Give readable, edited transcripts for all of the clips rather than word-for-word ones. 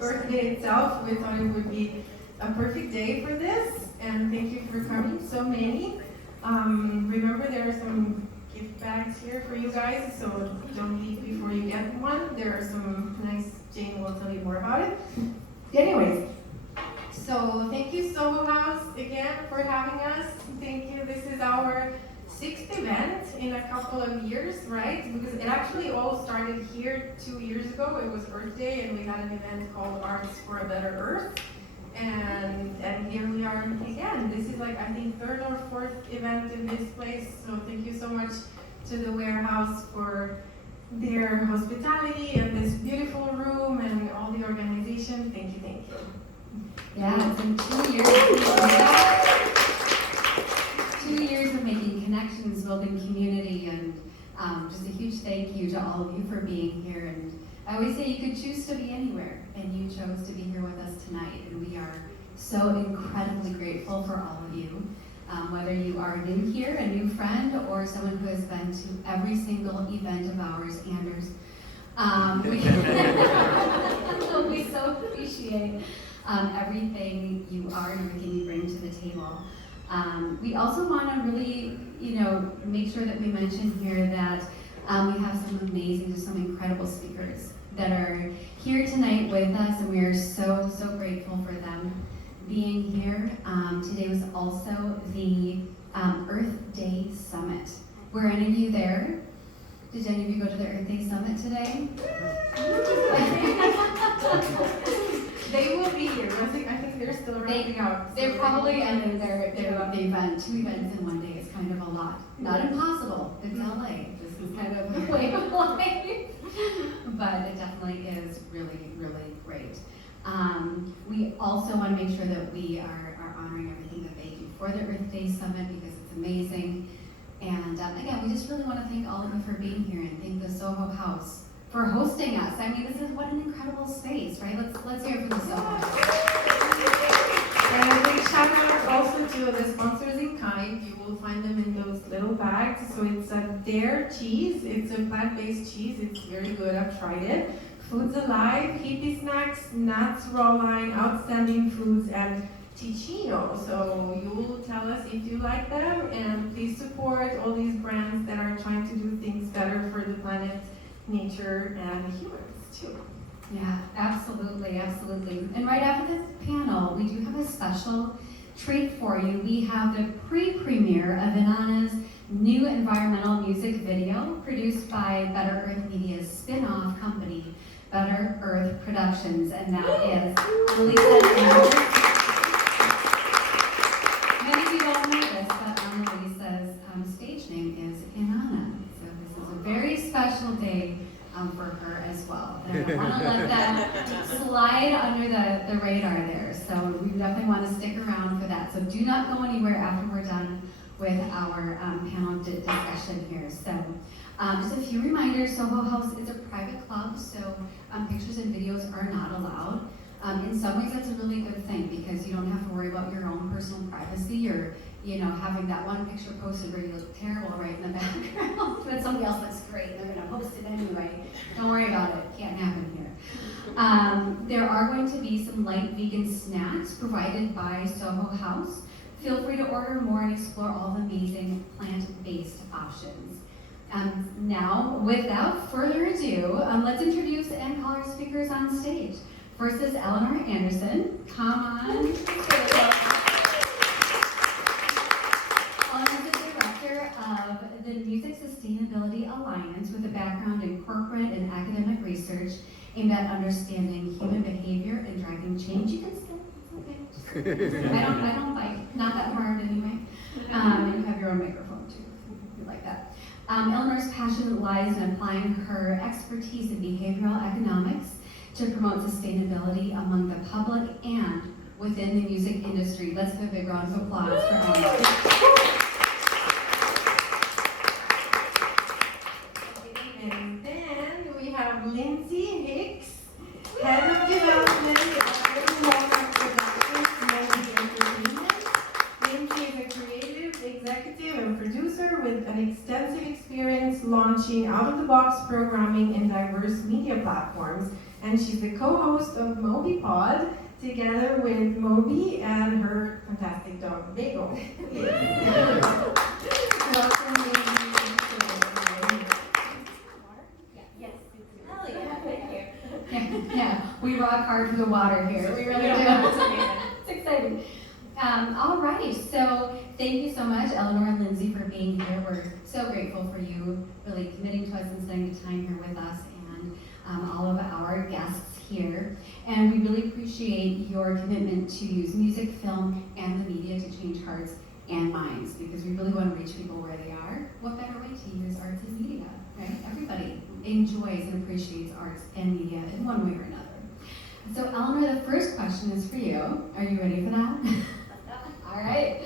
Earth Day itself, we thought it would be a perfect day for this, and thank you for coming, so many. Remember, there are some gift bags here for you guys, so don't leave before you get one. There are some nice, Jane will tell you more about it. Anyways, so thank you Soho House again for having us. Thank you. This is our 6th event in a couple of years, right? Because it actually all started here 2 years ago. It was Earth Day, and we had an event called Arts for a Better Earth. And here we are again. This is like, I think, 3rd or 4th event in this place. So thank you so much to the warehouse for their hospitality and this beautiful room and all the organization. Thank you, thank you. Yeah, it's been 2 years. 2 years of making connections, building community, and just a huge thank you to all of you for being here. And I always say you could choose to be anywhere, and you chose to be here with us tonight. And we are so incredibly grateful for all of you. Whether you are new here, a new friend, or someone who has been to every single event of ours, Anders, we so appreciate everything you are and everything you bring to the table. We also want to really, make sure that we mention here that we have some amazing, just some incredible speakers that are here tonight with us, and we are so, so grateful for them being here. Today was also the Earth Day Summit. Were any of you there? Did any of you go to the Earth Day Summit today? They will be here. I think they're still wrapping up. They're probably ending their event. 2 events in one day is kind of a lot. Not impossible. It's LA. This is kind of a way of life. But it definitely is really, really great. We also want to make sure that we are honoring everything that they do for the Earth Day Summit because it's amazing. And again, we just really want to thank all of you for being here and thank the Soho House for hosting us. I mean, this is what an incredible space, right? Let's hear it for the Soho House. And a big shout out also to the sponsors in kind. You will find them in those little bags. So it's a Dare cheese. It's a plant-based cheese. It's very good. I've tried it. Foods Alive, Hippie Snacks, Nuts, Raw Line, Outstanding Foods, and Ticino. So you will tell us if you like them, and please support all these brands that are trying to do things better for the planet, nature, and humans too. Yeah, absolutely, absolutely. And right after this panel, we do have a special treat for you. We have the pre-premiere of Inanna's new environmental music video produced by Better Earth Media's spin-off company, Better Earth Productions, and that is Annalisa. Many of you don't know this, but Annalisa's stage name is Inanna. So this is a very special day for her as well. And I don't want to let that slide under the radar there. So we definitely want to stick around for that. So do not go anywhere after we're done with our panel discussion here. So just a few reminders. Soho House is a private club, so pictures and videos are not allowed. In some ways, that's a really good thing because you don't have to worry about your own personal privacy or having that one picture posted where you look terrible right in the background, but somebody else looks great and they're going to post it anyway. Don't worry about it. Can't happen here. There are going to be some light vegan snacks provided by Soho House. Feel free to order more and explore all the amazing plant-based options. Now, without further ado, let's introduce and call our speakers on stage. First is Eleanor Anderson. Come on. Eleanor is the director of the Music Sustainability Alliance with a background in corporate and academic research aimed at understanding human behavior and driving change. You can sit, it's okay. I don't bite, not that hard anyway. And you have your own microphone too, if you like that. Eleanor's passion lies in applying her expertise in behavioral economics to promote sustainability among the public and within the music industry. Let's give a big round of applause for Eleanor. And then we have Lindsay Hicks, Head of Development at Walmart Productions, Melody Entertainment. Lindsay is a creative executive and producer with an extensive experience launching out of out-of-the-box programming in diverse media platforms. And she's the co-host of Moby Pod, together with Moby and her fantastic dog, Bagel. Welcome, Yeah, we rock hard for the water here. We really do. It's exciting. All right, so thank you so much, Eleanor and Lindsay, for being here. We're so grateful for you really committing to us and spending the time here with us and all of our guests here. And we really appreciate your commitment to use music, film, and the media to change hearts and minds, because we really want to reach people where they are. What better way to use arts and media, right? Everybody enjoys and appreciates arts and media in one way or another. So Eleanor, the first question is for you. Are you ready for that? All right.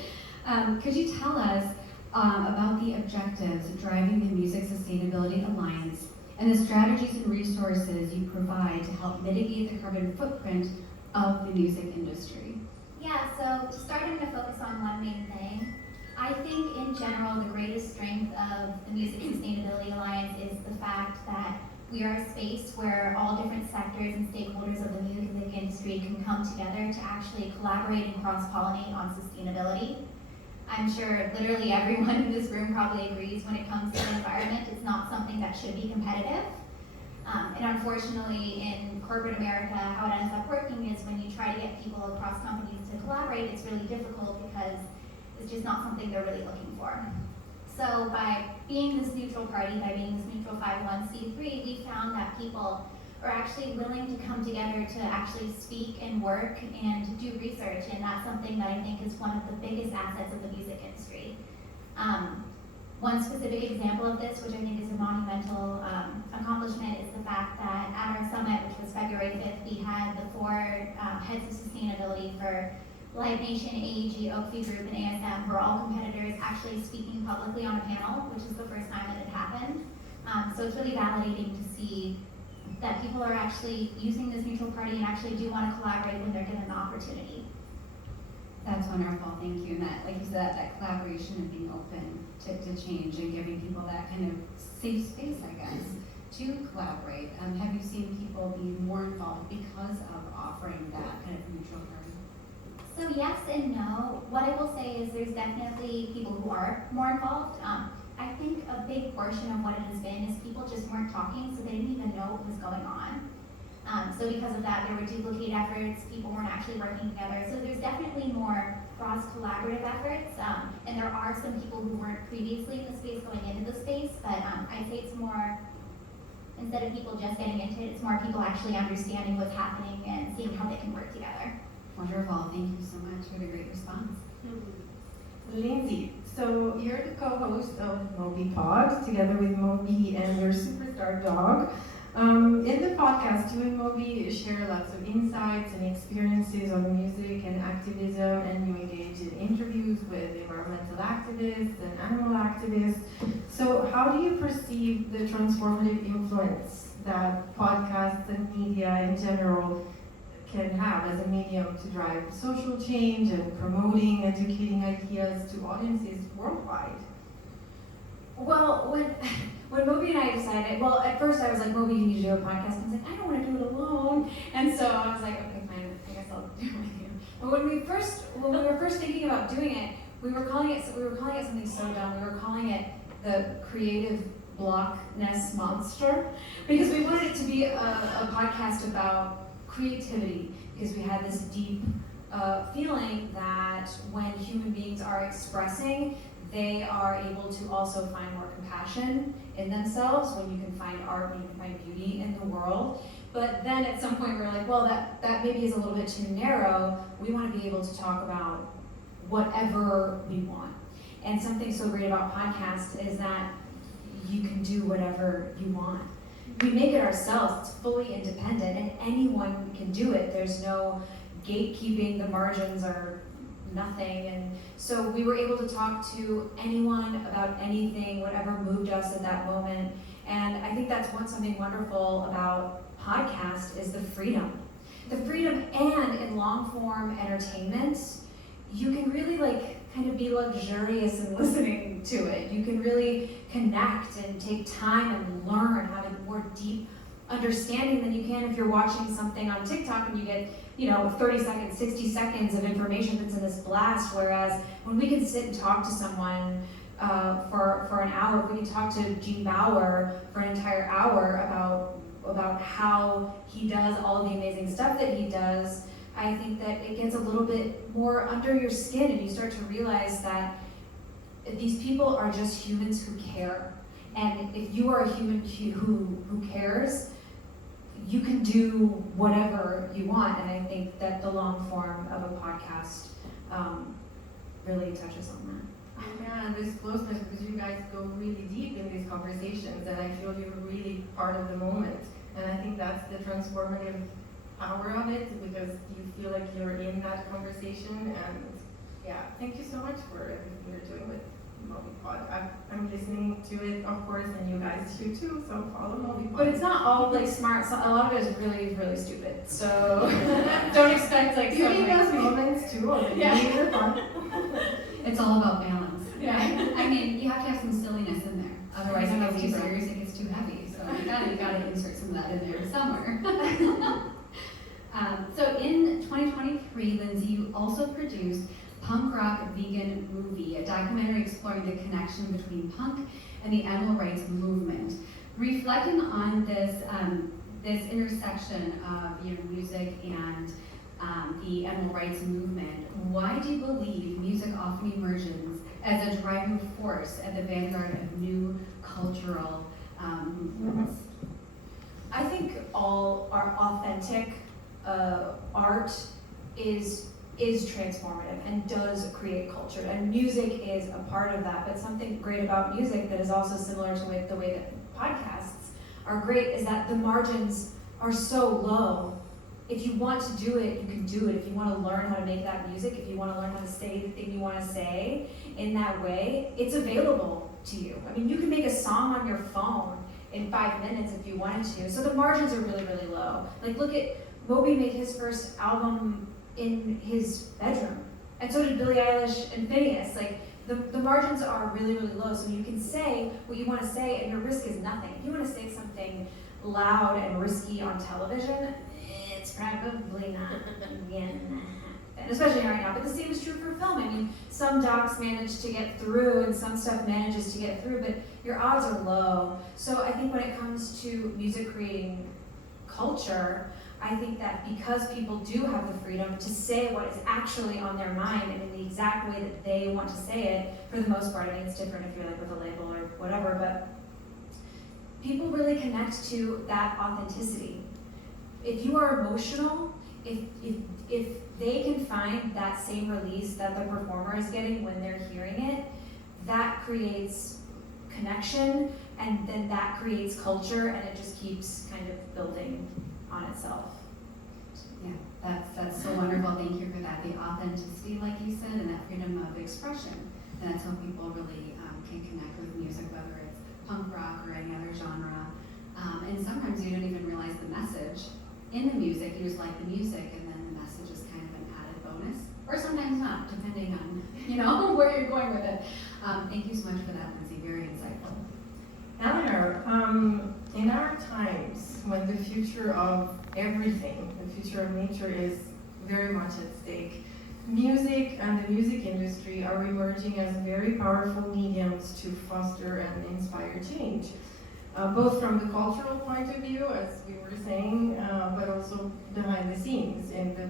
Could you tell us about the objectives driving the Music Sustainability Alliance and the strategies and resources you provide to help mitigate the carbon footprint of the music industry? Yeah, so to start, I'm going to focus on one main thing. I think in general, the greatest strength of the Music Sustainability Alliance is the fact that we are a space where all different sectors and stakeholders of the music industry can come together to actually collaborate and cross-pollinate on sustainability. I'm sure literally everyone in this room probably agrees when it comes to the environment, it's not something that should be competitive. And unfortunately, in corporate America, how it ends up working is when you try to get people across companies to collaborate, it's really difficult because it's just not something they're really looking for. So by being this neutral party, by being this neutral 501c3, we found that people are actually willing to come together to actually speak and work and do research, and that's something that I think is one of the biggest assets of the music industry. One specific example of this, which I think is a monumental accomplishment, is the fact that at our summit, which was February 5th, we had the four heads of sustainability for Live Nation, AEG, Oakview Group, and ASM, who are all competitors, actually speaking publicly on a panel, which is the first time that it happened. So it's really validating to see that people are actually using this neutral party and actually do want to collaborate when they're given the opportunity. That's wonderful, thank you. And that, like you said, that collaboration and being open to change and giving people that kind of safe space, I guess, to collaborate. Have you seen people be more involved because of offering that kind of neutral party? So yes and no. What I will say is there's definitely people who are more involved. I think a big portion of what it has been is people just weren't talking, so they didn't even know what was going on. So because of that, there were duplicate efforts, people weren't actually working together. So there's definitely more cross-collaborative efforts, and there are some people who weren't previously in the space going into the space, but I'd say it's more, instead of people just getting into it, it's more people actually understanding what's happening and seeing how they can work together. Wonderful, thank you so much for the great response. Lindsay, so you're the co-host of Moby Pod, together with Moby and your superstar dog. In the podcast, you and Moby share lots of insights and experiences on music and activism, and you engage in interviews with environmental activists and animal activists. So how do you perceive the transformative influence that podcasts and media in general can have as a medium to drive social change and promoting, educating ideas to audiences worldwide? Well, when Moby and I decided, well, at first I was like, Moby, can you do a podcast? And I was like, I don't want to do it alone. And so I was like, okay, fine, I guess I'll do it with you. But when we were first thinking about doing it, we were calling it something so dumb. We were calling it the Creative Blockness Monster, because we wanted it to be a podcast about creativity, because we had this deep feeling that when human beings are expressing, they are able to also find more compassion in themselves when you can find art, when you can find beauty in the world. But then at some point we were like, well, that maybe is a little bit too narrow. We want to be able to talk about whatever we want. And something so great about podcasts is that you can do whatever you want. We make it ourselves, it's fully independent, and anyone can do it. There's no gatekeeping, the margins are nothing. And so we were able to talk to anyone about anything, whatever moved us at that moment. And I think that's something wonderful about podcast is the freedom. The freedom, and in long form entertainment, you can really kind of be luxurious in listening to it. You can really connect and take time and learn, have a more deep understanding than you can if you're watching something on TikTok and you get, 30 seconds, 60 seconds of information that's in this blast. Whereas when we can sit and talk to someone for an hour, if we can talk to Gene Bauer for an entire hour about how he does all of the amazing stuff that he does, I think that it gets a little bit more under your skin, and you start to realize that these people are just humans who care. And if you are a human who cares, you can do whatever you want. And I think that the long form of a podcast really touches on that. Yeah, and this closeness, because you guys go really deep in these conversations, and I feel you're really part of the moment. And I think that's the transformative power of it, because you feel like you're in that conversation. And yeah, thank you so much for everything you're doing with MobiPod. I'm listening to it, of course, and you guys do too, so follow MobiPod. But it's not all like smart, so a lot of it is really, really stupid. So don't expect like you need something. those moments too, or Yeah. maybe they're fun. It's all about balance. Yeah. I mean, you have to have some silliness in there. Otherwise, it gets too Deeper. serious, it gets too heavy. So you gotta insert some of that in there somewhere. So in 2023, Lindsay, you also produced Punk Rock Vegan Movie, a documentary exploring the connection between punk and the animal rights movement. Reflecting on this intersection of music and the animal rights movement, why do you believe music often emerges as a driving force at the vanguard of new cultural movements? I think all our authentic art is transformative and does create culture, and music is a part of that. But something great about music that is also similar to the way that podcasts are great is that the margins are so low. If you want to do it, you can do it. If you want to learn how to make that music, if you want to learn how to say the thing you want to say in that way, it's available to you. I mean, you can make a song on your phone in 5 minutes if you wanted to. So the margins are really, really low. Like, look at Moby made his first album in his bedroom, and so did Billie Eilish and Phineas. Like, the margins are really, really low, so you can say what you want to say, and your risk is nothing. If you want to say something loud and risky on television, it's probably not gonna happen, especially right now. But the same is true for film. I mean, some docs manage to get through, and some stuff manages to get through, but your odds are low. So I think when it comes to music creating culture, I think that because people do have the freedom to say what is actually on their mind and in the exact way that they want to say it, for the most part. I mean, it's different if you're like with a label or whatever, but people really connect to that authenticity. If you are emotional, if they can find that same release that the performer is getting when they're hearing it, that creates connection, and then that creates culture, and it just keeps kind of building on itself. Yeah, that's so wonderful. Thank you for that. The authenticity, like you said, and that freedom of expression. And that's how people really can connect with music, whether it's punk rock or any other genre. And sometimes you don't even realize the message in the music. You just like the music, and then the message is kind of an added bonus, or sometimes not, depending on where you're going with it. Thank you so much for that, Lindsay. Very insightful. Eleanor, in our times when the future of everything, the future of nature is very much at stake, music and the music industry are emerging as very powerful mediums to foster and inspire change, both from the cultural point of view, as we were saying, but also behind the scenes in the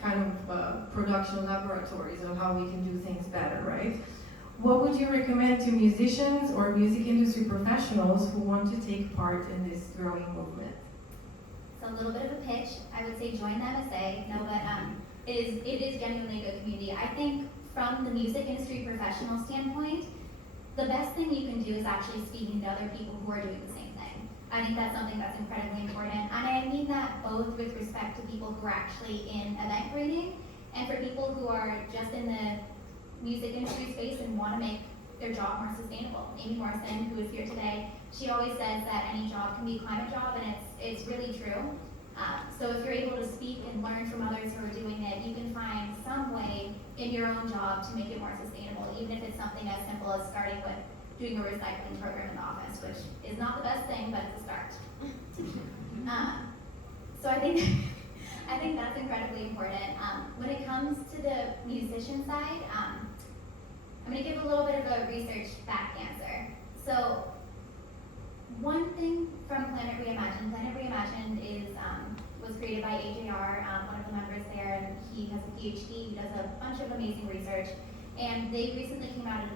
kind of production laboratories of how we can do things better, right? What would you recommend to musicians or music industry professionals who want to take part in this growing movement? So a little bit of a pitch, I would say join the MSA. No, but it is genuinely a good community. I think from the music industry professional standpoint, the best thing you can do is actually speaking to other people who are doing the same thing. I think that's something that's incredibly important. And I mean that both with respect to people who are actually in event creating and for people who are just in the music industry space and want to make their job more sustainable. Amy Morrison, who is here today, she always says that any job can be a climate job, and it's really true. So if you're able to speak and learn from others who are doing it, you can find some way in your own job to make it more sustainable, even if it's something as simple as starting with doing a recycling program in the office, which is not the best thing, but it's a start. So I think I think that's incredibly important. When it comes to the musician side, I'm going to give a little bit of a research back answer. So one thing from Planet Reimagined is was created by AJR, one of the members there, and he has a PhD. He does a bunch of amazing research. And they recently came out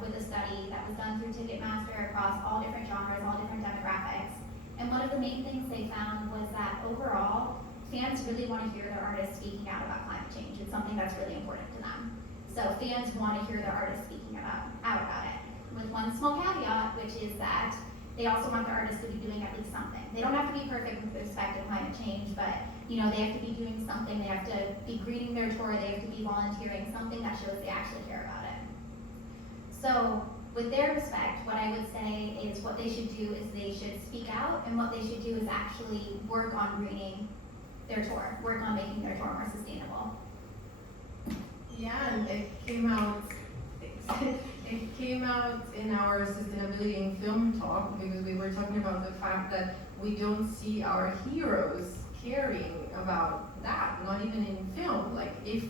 with a study that was done through Ticketmaster across all different genres, all different demographics. And one of the main things they found was that overall, fans really want to hear their artists speaking out about climate change. It's something that's really important to them. So fans want to hear their artists speaking out about it. With one small caveat, which is that they also want the artists to be doing at least something. They don't have to be perfect with respect to climate change, but they have to be doing something. They have to be greeting their tour. They have to be volunteering, something that shows they actually care about it. So with their respect, what I would say is what they should do is they should speak out, and what they should do is actually work on greening their tour, work on making their tour more sustainable. Yeah, and it came out in our sustainability in film talk, because we were talking about the fact that we don't see our heroes caring about that, not even in film. Like, if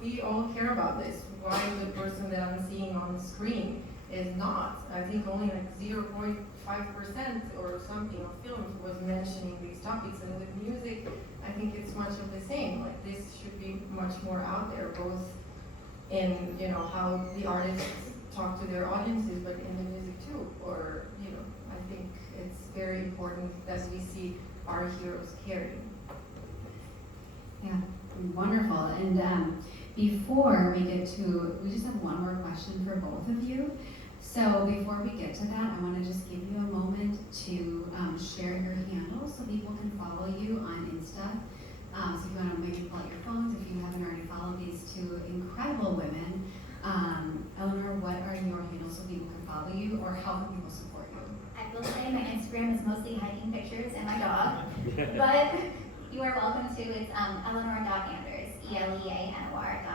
we all care about this, why the person that I'm seeing on the screen is not? I think only like 0.5% or something of films was mentioning these topics, and with music, I think it's much of the same. Like, this should be much more out there, both in how the artists talk to their audiences, but in the music too. Or I think it's very important that we see our heroes caring. Yeah, wonderful. And before we get to, we just have one more question for both of you. So before we get to that, I want to just give you a moment to share your handles so people can follow you on Insta. So if you want to maybe pull out your phones, if you haven't already followed these two incredible women. Eleanor, what are your handles so people can follow you, or how can people support you? I will say my Instagram is mostly hiking pictures and my dog, but you are welcome to. It's Eleanor.Anders, ELEANOR.ANDERS.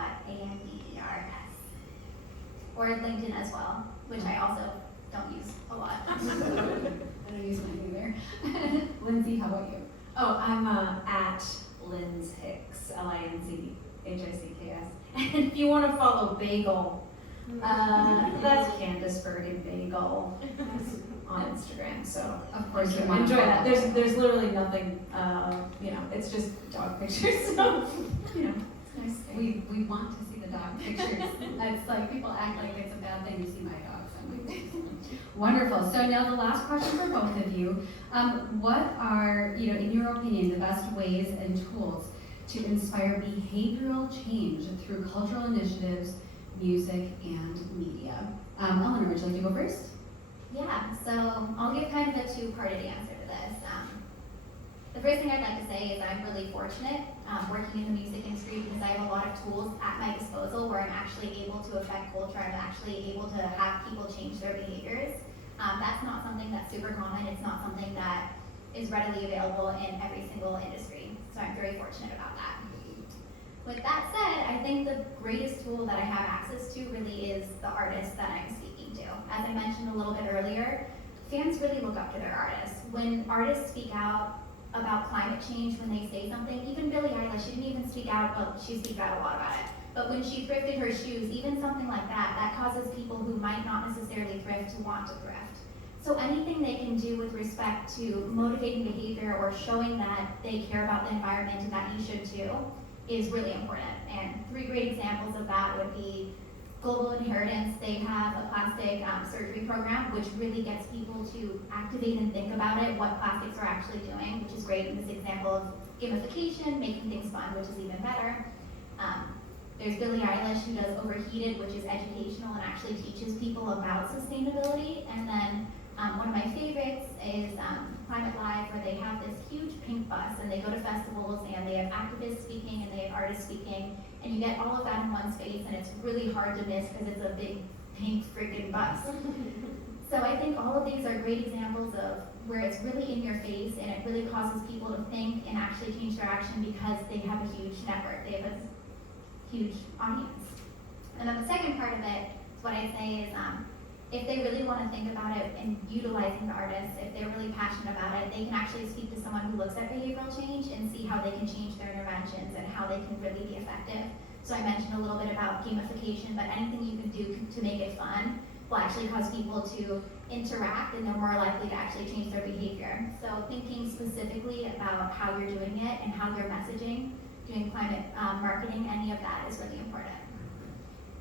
Or LinkedIn as well, which I also don't use a lot. I don't use mine either. Lindsay, how about you? Oh, I'm at Lindsay Hicks, LINZHICKS. And if you want to follow Bagel, that's Candace Bergen Bagel on Instagram. So Of course, you enjoy that. There's literally nothing. It's just dog pictures. So it's nice. We want to see the dog pictures. It's like people act like it's a bad thing to see my dogs. Wonderful. So now the last question for both of you. What are, in your opinion, the best ways and tools to inspire behavioral change through cultural initiatives, music, and media? Eleanor, would you like to go first? Yeah, so I'll give kind of a two-parted answer to this. The first thing I'd like to say is I'm really fortunate working in the music industry, because I have a lot of tools at my disposal where I'm actually able to affect culture. I'm actually able to have people change their behaviors. That's not something that's super common. It's not something that is readily available in every single industry. So I'm very fortunate about that. With that said, I think the greatest tool that I have access to really is the artists that I'm speaking to. As I mentioned a little bit earlier, fans really look up to their artists. When artists speak out about climate change, when they say something, even Billie Eilish, she didn't even speak out, well, she speaks out a lot about it. But when she thrifted her shoes, even something like that, that causes people who might not necessarily thrift to want to thrift. So anything they can do with respect to motivating behavior or showing that they care about the environment and that you should too is really important. And three great examples of that would be Global Inheritance. They have a plastic surgery program, which really gets people to activate and think about it, what plastics are actually doing, which is great in this example of gamification, making things fun, which is even better. There's Billie Eilish, who does Overheated, which is educational and actually teaches people about sustainability. And then one of my favorites is Climate Live, where they have this huge pink bus and they go to festivals and they have activists speaking and they have artists speaking, and you get all of that in one space, and it's really hard to miss because it's a big pink freaking bus. So I think all of these are great examples of where it's really in your face and it really causes people to think and actually change their action because they have a huge network, they have a huge audience. And then the second part of it is what I say is if they really want to think about it and utilizing the artists, if they're really passionate about it, they can actually speak to someone who looks at behavioral change and see how they can change their interventions and how they can really be effective. So I mentioned a little bit about gamification, but anything you can do to make it fun will actually cause people to interact, and they're more likely to actually change their behavior. So thinking specifically about how you're doing it and how you're messaging, doing climate marketing, any of that is really important.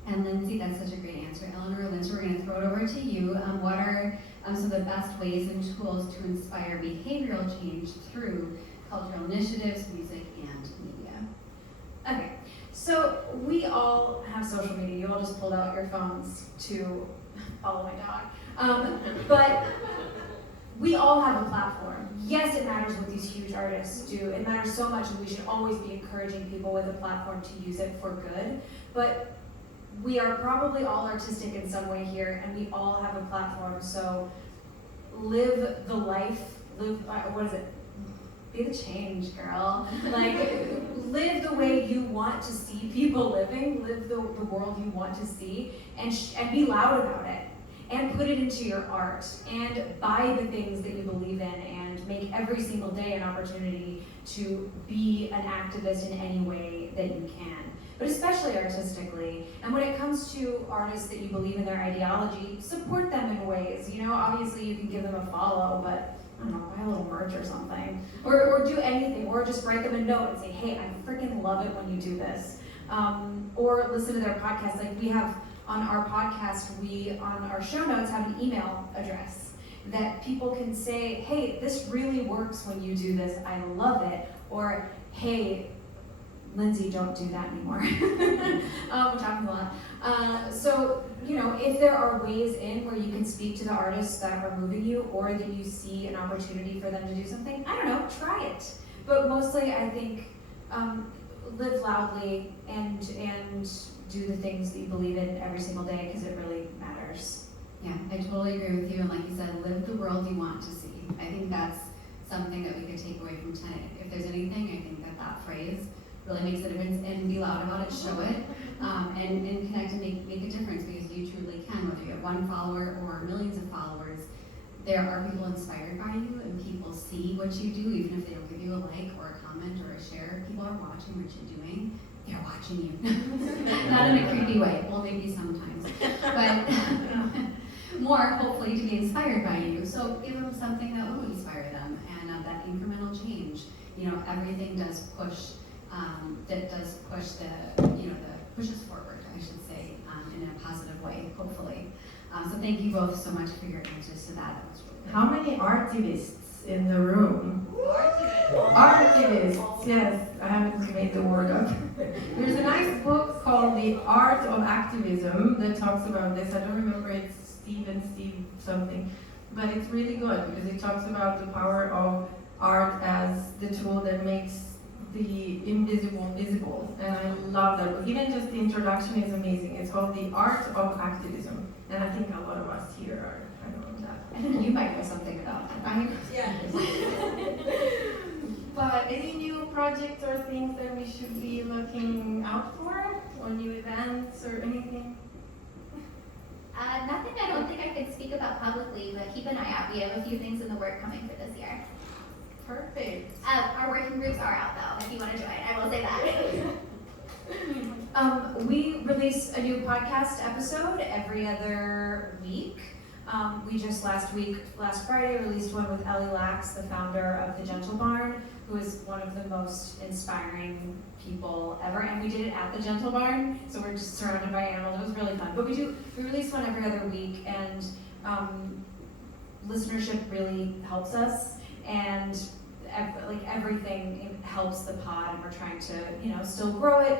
And Lindsay, that's such a great answer. Eleanor, Lindsay, we're going to throw it over to you. What are some of the best ways and tools to inspire behavioral change through cultural initiatives, music, and media? Okay, so we all have social media. You all just pulled out your phones to follow my dog. But we all have a platform. Yes, it matters what these huge artists do. It matters so much, and we should always be encouraging people with a platform to use it for good. But we are probably all artistic in some way here, and we all have a platform. So live the life, what is it? Be the change, girl. Like, live the way you want to see people living, live the world you want to see, and be loud about it. And put it into your art, and buy the things that you believe in, and make every single day an opportunity to be an activist in any way that you can, but especially artistically. And when it comes to artists that you believe in their ideology, support them in ways. You know, obviously you can give them a follow, but I don't know, buy a little merch or something, or do anything, or just write them a note and say, hey, I freaking love it when you do this, or listen to their podcast. Like, we have on our podcast, we on our show notes have an email address that people can say, hey, this really works when you do this, I love it, or hey, Lindsay, don't do that anymore. Which happens a lot. So, you know, if there are ways in where you can speak to the artists that are moving you, or that you see an opportunity for them to do something, I don't know, try it. But mostly, I think, live loudly and do the things that you believe in every single day, because it really matters. Yeah, I totally agree with you. And like you said, live the world you want to see. I think that's something that we could take away from tonight. If there's anything, I think that phrase really makes a difference, and be loud about it, show it, and connect and make a difference, because you truly can, whether you have one follower or millions of followers. There are people inspired by you, and people see what you do, even if they don't give you a like or a comment or a share. People are watching what you're doing. They're watching you. Not in a creepy way, well, maybe sometimes, but more hopefully to be inspired by you. So give them something that will inspire them, and that incremental change. You know, everything does push. That does push push us forward, I should say, in a positive way, hopefully. So thank you both so much for your answers to that. That was really good. How many artivists in the room? Artivists, yes. I haven't made the word up. There's a nice book called The Art of Activism that talks about this. I don't remember, it's Steve something, but it's really good because it talks about the power of art as the tool that makes the invisible visible, and I love that book. Even just the introduction is amazing. It's called The Art of Activism, and I think a lot of us here are kind of on that. I think you might know something about that. Yeah. But any new projects or things that we should be looking out for, or new events or anything? Nothing I don't think I could speak about publicly, but keep an eye out. We have a few things in the work coming for this year. Perfect. Our working groups are out though, if you want to join. I will say that. We release a new podcast episode every other week. We just last Friday, released one with Ellie Lax, the founder of The Gentle Barn, who is one of the most inspiring people ever. And we did it at The Gentle Barn, so we're just surrounded by animals. It was really fun. But we release one every other week, and listenership really helps us. And everything helps the pod, and we're trying to still grow it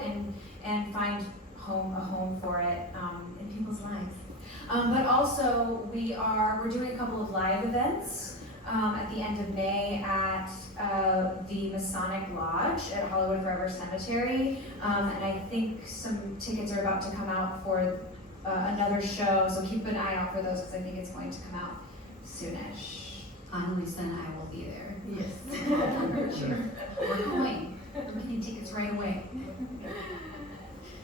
and find a home for it in people's lives. But also we're doing a couple of live events at the end of May at the Masonic Lodge at Hollywood Forever Cemetery, and I think some tickets are about to come out for another show, so keep an eye out for those, because I think it's going to come out soonish. Annalisa and I will be there. Yes. Sure. We're going. We're getting tickets right away.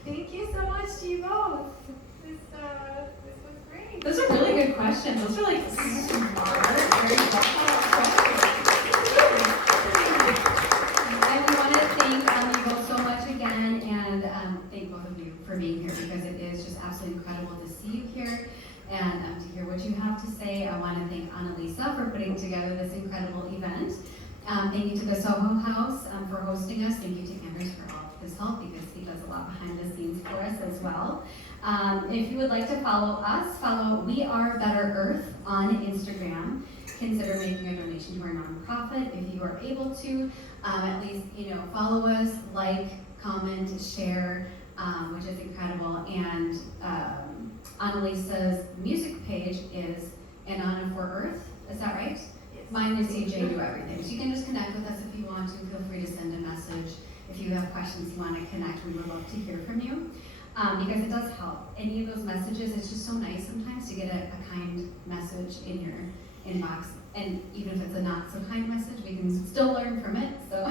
Thank you so much to you both. This was great. Those are really good questions. Those are like smart, very thoughtful questions. And we want to thank you both so much again, and thank both of you for being here, because it is just absolutely incredible to see you here and to hear what you have to say. I want to thank Annalisa for putting together this incredible event. Thank you to the Soho House for hosting us. Thank you to Anders for all of his help, because he does a lot behind the scenes for us as well. If you would like to follow us, follow We Are Better Earth on Instagram. Consider making a donation to our nonprofit if you are able to. At least, follow us, like, comment, share, which is incredible. And Annalisa's music page is An Honor for Earth. Is that right? Yes. Mine is CJ Do Everything. So you can just connect with us if you want to. Feel free to send a message. If you have questions you want to connect, we would love to hear from you. Because it does help. Any of those messages, it's just so nice sometimes to get a kind message in your inbox. And even if it's a not so kind message, we can still learn from it. So,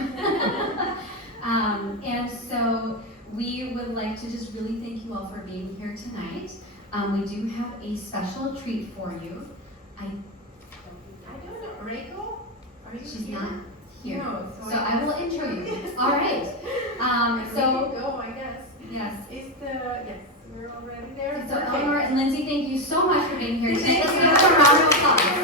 and so we would like to just really thank you all for being here tonight. We do have a special treat for you. I don't know, Reiko? Are you She's here? not here. No, So I will intro you. All right. So go, I guess. yes. Yes, we're already there. So Perfect. Eleanor and Lindsay, thank you so much for being here today. Let's give them a round of applause. Thank you.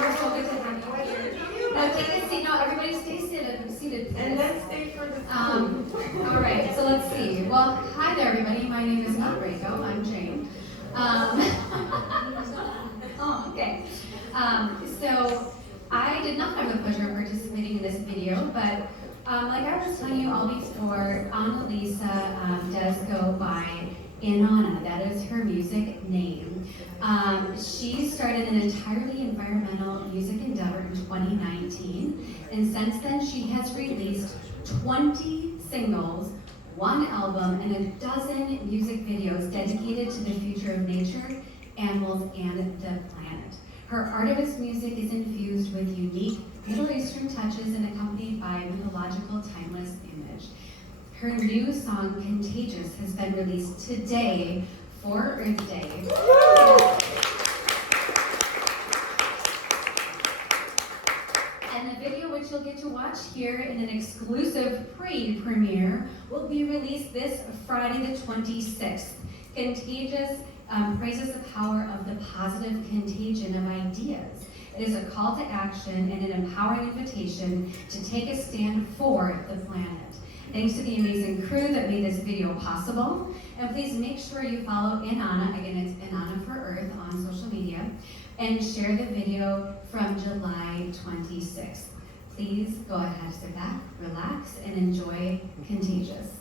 We're so good to have you here. Now take a seat. No, everybody stay seated. And let's stay for the food. All right, so let's see. Well, hi there, everybody. My name is not Reiko. I'm Jane. Oh, okay. So I did not have the pleasure of participating in this video, but like I was telling you all before, Annalisa does go by Inanna. That is her music name. She started an entirely environmental music endeavor in 2019, and since then she has released 20 singles, 1 album, and a dozen music videos dedicated to the future of nature, animals, and the planet. Her artist music is infused with unique Middle Eastern touches and accompanied by mythological, timeless image. Her new song, Contagious, has been released today for Earth Day. And the video, which you'll get to watch here in an exclusive pre-premiere, will be released this Friday the 26th. Contagious praises the power of the positive contagion of ideas. It is a call to action and an empowering invitation to take a stand for the planet. Thanks to the amazing crew that made this video possible. And please make sure you follow Inanna, again it's Inanna for Earth on social media, and share the video from July 26th. Please go ahead, sit back, relax, and enjoy Contagious.